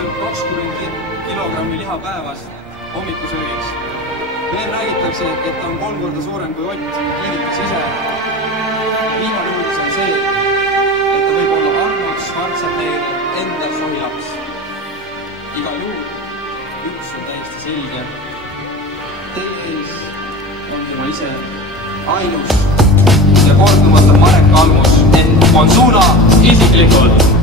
sööb 20 kilogrammi liha päevas hommikusöögiks. Veel räägitakse, et ta on 3 korda suurem kui Ott, kinnitas ise. Viimane uudis on see, et ta võib olla Arnold Schwarzeneggeri enda suilaps. Igal juhul üks on täiesti selge. Teie ees on tema ise ainus ja kordumata Marek Almus, ent Monsuuna isiklikult.